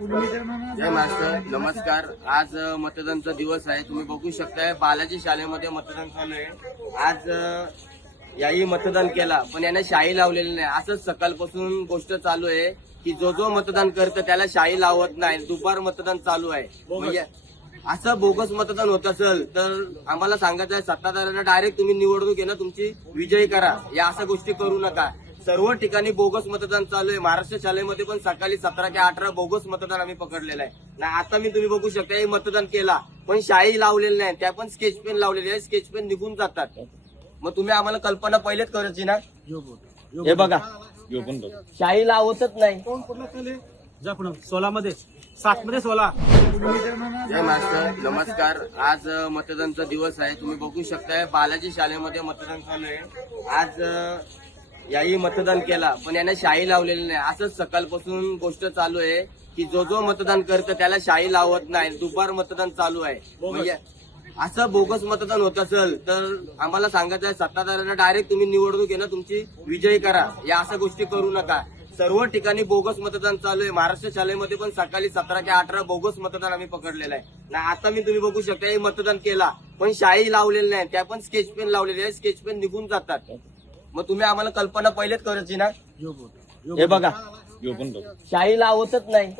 जय master नमस्कार. आज मतदानचा दिवस आहे. तुम्ही बघू शकताय बालाजी शाळेमध्ये मतदान चालू आहे. आज याही मतदान केला पण याने शाही लावलेली नाही. असंच सकाळपासून गोष्ट चालू आहे की जो जो मतदान करतं त्याला शाही लावत नाही. दुपार मतदान चालू आहे. म्हणजे असं बोगस मतदान होत असेल तर आम्हाला सांगायचं आहे सत्ताधाऱ्यांना डायरेक्ट तुम्ही निवडणूक ना तुमची विजयी करा. या अशा गोष्टी करू नका. सर्व ठिकाणी बोगस मतदान चालू आहे. महाराष्ट्र शाळेमध्ये पण सकाळी सतरा ते अठरा बोगस मतदान आम्ही पकडलेलं आहे. ना आता मी तुम्ही बघू शकता हे मतदान केला पण शाही लावलेली नाही त्या पण स्केच पेन लावलेली आहे स्केच पेन निघून जातात. मग तुम्ही आम्हाला कल्पना पहिलेच करायची ना हे बघा. शाही लावतच नाही. सोला मध्ये सात मध्ये सोला. जय मास्टर नमस्कार. आज मतदानचा दिवस आहे. तुम्ही बघू शकताय बालाजी शाळेमध्ये मतदान चालू आहे. आज याही मतदान केला पण याने शाही लावलेली नाही. असंच सकाळपासून गोष्ट चालू आहे की जो जो मतदान करतं त्याला शाही लावत नाही. दुपार मतदान चालू आहे. म्हणजे असं बोगस मतदान होत असेल तर आम्हाला सांगायचं आहे सत्ताधाऱ्यांना डायरेक्ट तुम्ही निवडणूक ना तुमची विजयी करा. या अशा गोष्टी करू नका. सर्व ठिकाणी बोगस मतदान चालू आहे. महाराष्ट्र शाळेमध्ये पण सकाळी सतरा ते अठरा बोगस मतदान आम्ही पकडलेलं आहे. ना आता मी तुम्ही बघू शकता हे मतदान केला पण शाही लावलेली नाही. त्या पण स्केच पेन लावलेली आहे स्केच पेन निघून जातात. मग तुम्ही आम्हाला कल्पना पहिलेच करायची ना? हे बघा. शाही लावतच नाही.